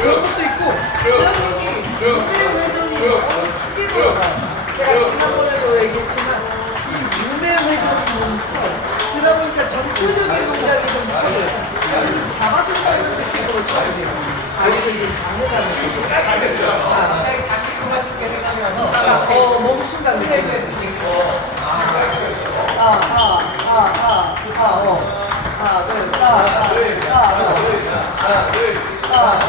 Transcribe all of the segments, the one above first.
그런 것도 있고 회원님이 유매 회전이 너무 크게 들어가요. 제가 지난번에도 얘기했지만 이 유매 회전이 그러다 보니까 전투적인 동작이 좀 커져요. 좀 잡아준다는 느낌으로 쳐야 돼요. 아니면 이제 잡는다는 느낌. 아, 갑자기 4킬로가 쉽게 생각이 나서 어, 멈춘다는 느낌. 아, 아, 아, 아, 아, 어. 아, 아, 아, 어. 하나, 둘, 하나, 둘, 하나, 둘, 하나, 둘, 아,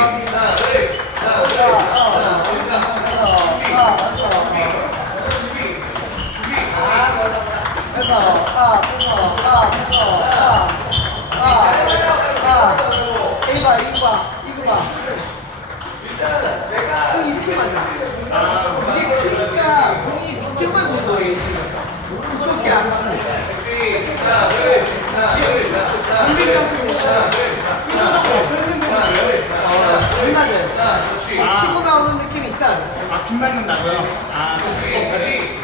감사합니다. 발만 나고요. 아, 똑같이.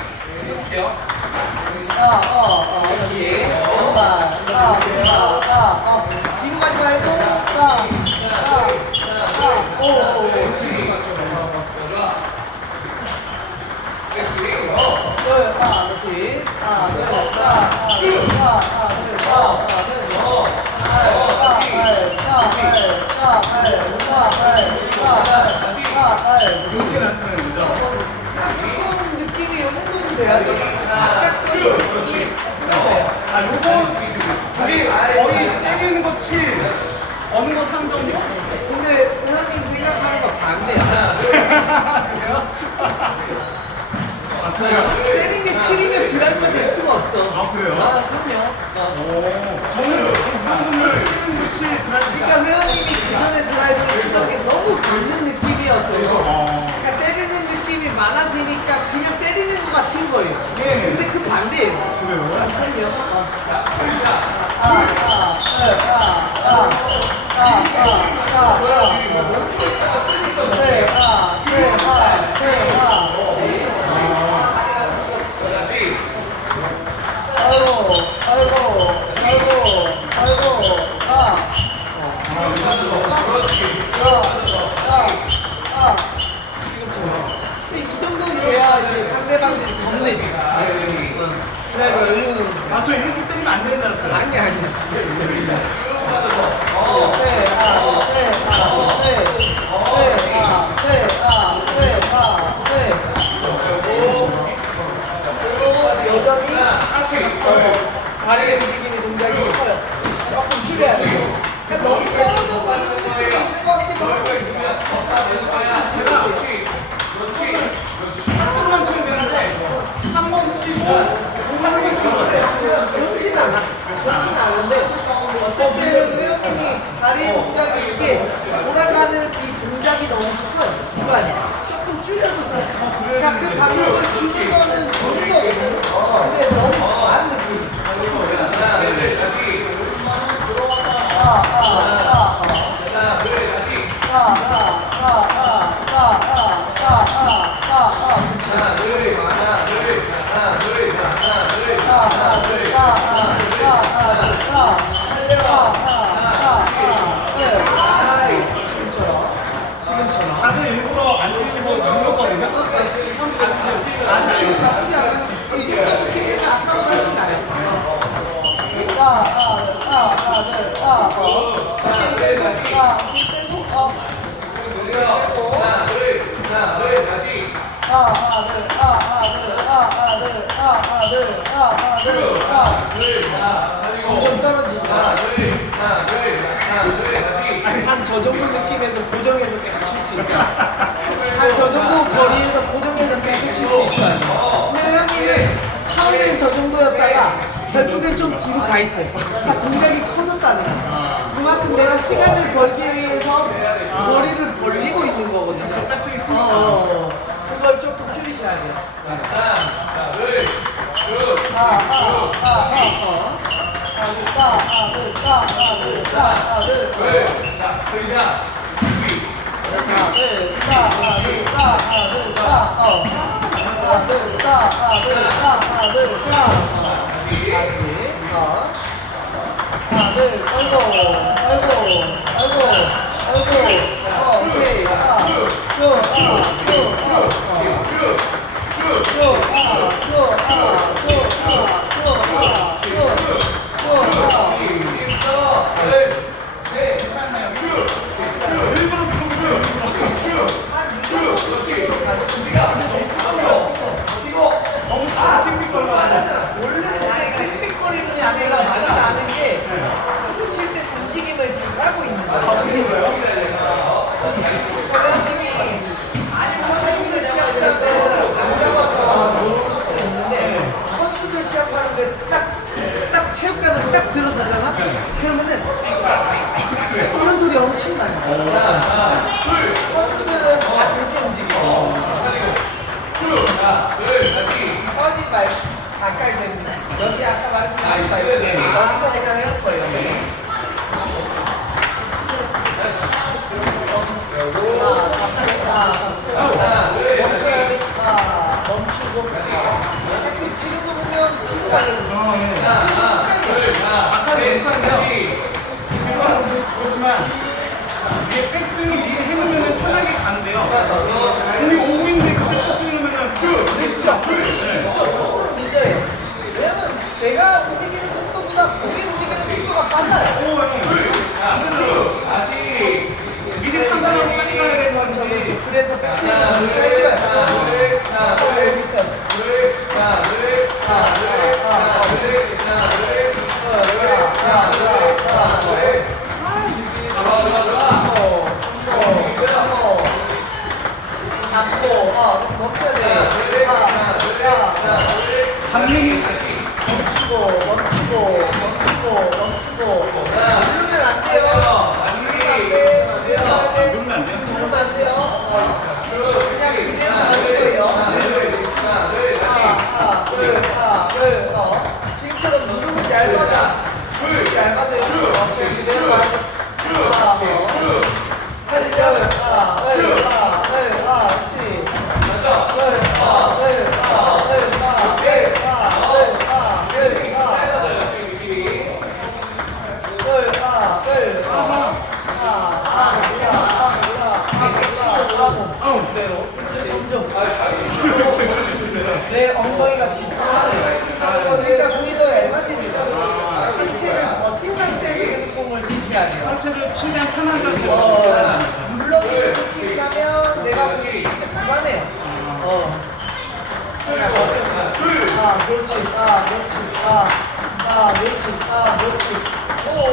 해볼게요. 어, 어, 어, 여기. 오빠, 어, 때린 게 7이면 드라이브가 될 수가 없어. 아, 그래요? 아, 그럼요. 오, 저는 7, 그래야지. 그러니까 회원님이 그 전에 드라이브를 치던 게 너무 긁는 느낌이었어요. 어, 그러니까 때리는 느낌이 많아지니까 그냥 때리는 것 같은 거예요. 예. 근데 그 반대예요. 그래요? 아, 그럼요. 어. 아, 아, 아, 아, 아, 아, 아, 아. 네, 아, 네, 아, 네, 아. 않아. 쉽진 않은데 어쨌든 회원님이 다리 동작이 이게 Готов, 머리에서 고정되는 계속 칠수 있어요. 근데 형님은 처음엔 저 정도였다가 결국엔 좀 뒤로 가 있어요. 그러니까 동작이 커졌다는 거예요. 그만큼 내가 시간을 벌기 위해서 머리를 벌리고 있는 거거든요. 어, 그걸 조금 줄이셔야 돼요. 하나, 하나, 하나, 하나, 하나. 하나, 둘, 셋, 하나, 둘, 셋, 하나, 둘, 셋. 하나, 둘, 셋. 하나 둘셋 하나 둘셋 하나 둘셋 다시 어. 하나 둘 아이고 아이고 아이고 아이고 어, 오케이 하나 둘 하나 둘 하나 둘 얇아 그렇지 딱 그렇지 딱딱 그렇지 딱 그렇지 오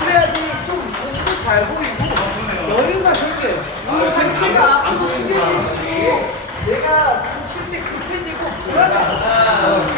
그래야지 좀 공도 잘 보이고 여유가 생겨요. 상체가 안 보이고 내가 칠 때 급해지고 불안해져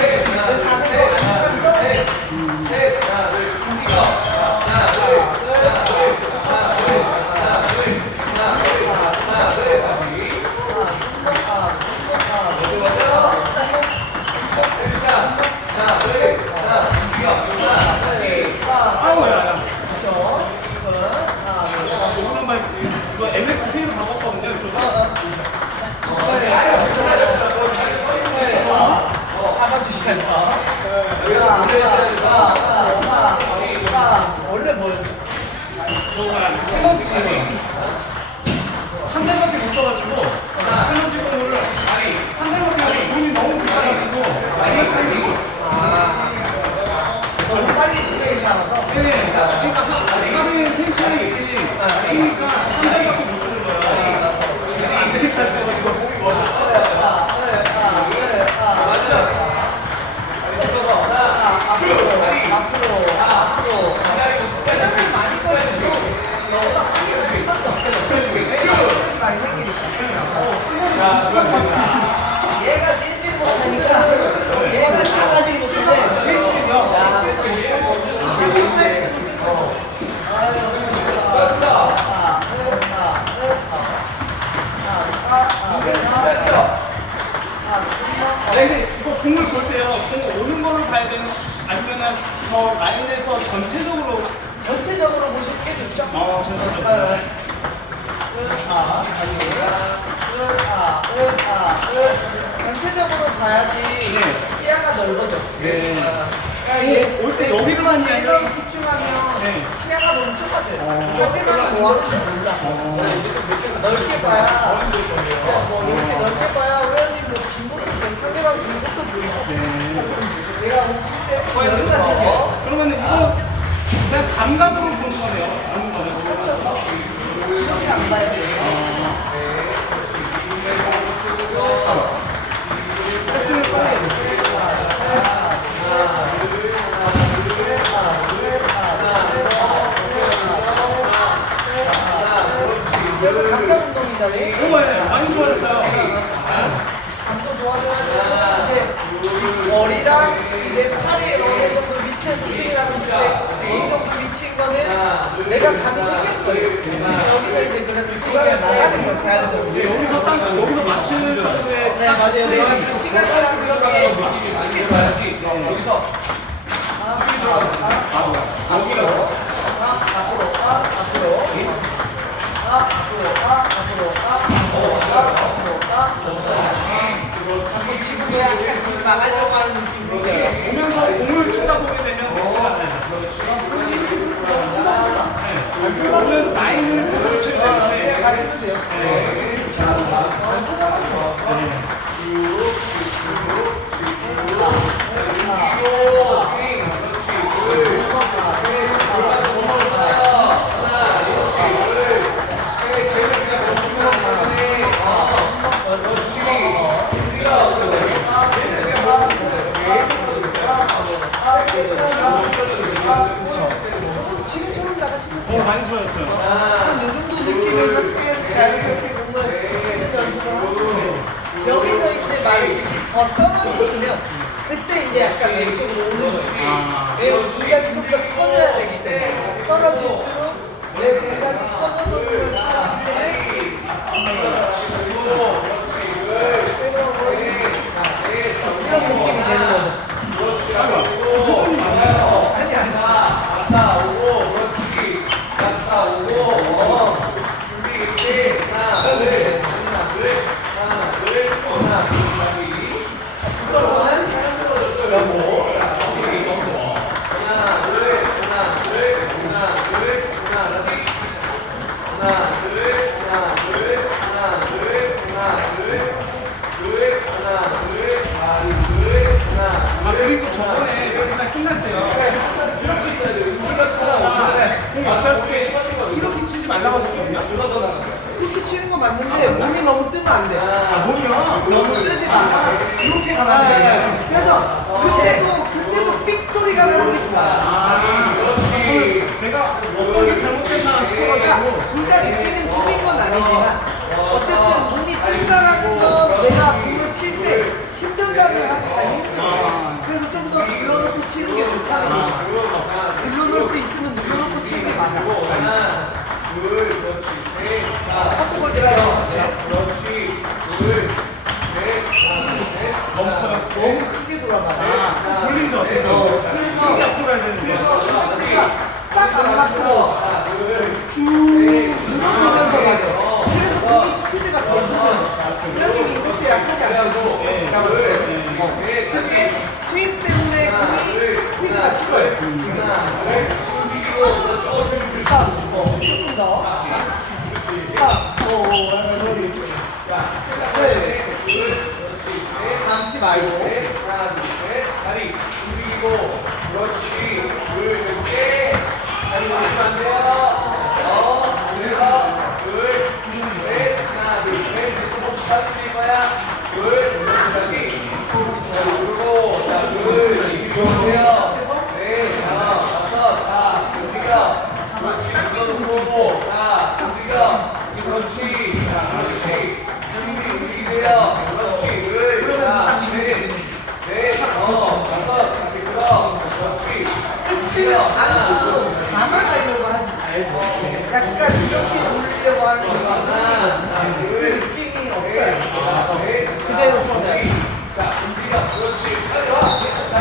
가야지 네. 시야가 넓어져. 네. 그러니까 이게 올 때 여기로만 이야 이거에 집중하면 네. 시야가 너무 좁아져요. 저기만 뭐 하는지 몰라. 어. 넓게 봐야 어, 뭐 어. 이렇게 넓게 봐야 회원님 뭐긴 것도 보고 상대방 긴 것도 보이고 네. 내가 움직일 여기가 되게 그러면 이거 그냥 감각으로 보는 거네요. 보는 거네요. 그렇죠. 이렇게 안 봐야 돼요. 어. 이렇게 나가려고 하는데 보면서 공을 쳐다보게 되면 미스가 나요. 되나요? 어떤 분이시면 그때 이제 약간 내 어, 조금 더. 자, 어, 어, 네. 감지 말고. 하나, 둘, 셋, 다리 움직이고, 그렇지, 둘, 셋, 다리 올리면 안 돼요. 어, 하나, 둘, 셋, 하나, 둘, 셋, 조금 빠지는 거야. 둘, 그렇지. 자, 그리고, 자, 둘, 움직여보세요. 넷, 다섯, 다섯, 자, 움직여. 그렇지, 움직이고, 자, 움직여. 그렇지, 자, 그렇지. 힘이 움직이세요. 그렇지, 둘, 자, 넷, 넷, 어, 다섯, 이렇게 들어. 그렇지. 끝을 안쪽으로 감아가려고 하지 말고 약간 이렇게 돌리려고 하는 그 느낌이 없어요. 그대로 뻗어요. 자, 움직여. 그렇지.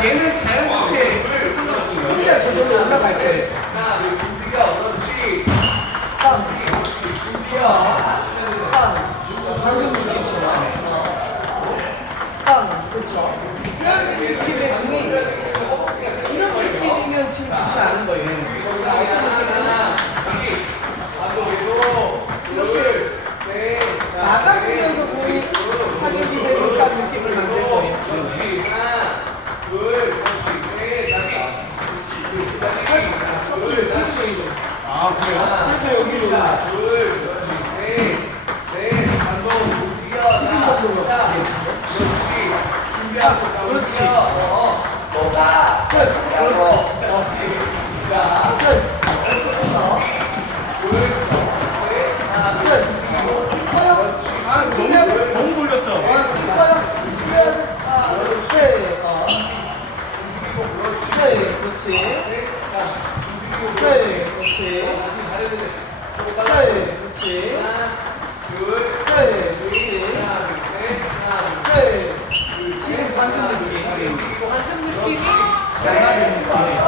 얘는 자연스럽게 혼자 저절로 올라갈 때 하나, 둘, 움직여. 그렇지. 빵, 움직여. 빵, 방금 느낌처럼 빵, 그렇죠. 이런 느낌의 공이 이런 느낌이면 지금 좋지 않은 거예요. 그러니까 어떤 느낌이냐면 이렇게 나가주면서 공이 타격이 되니까 느낌을 만들 거예요. 거꾸로 치는 거예요. 아, 그래요? 그래서 여기로 치는 정도로. 그렇지. 그렇지. 그렇지. 조금 더. 아, 너무, 너무 돌렸죠? 아, 슬퍼요? 그러면, 아, 네, 어. 네, 그렇지. 네, 그렇지. 네, 그렇지. 네, 그렇지. 네. 지금 방금 느낌. 방금 느낌이 닮아지는 거예요. 너무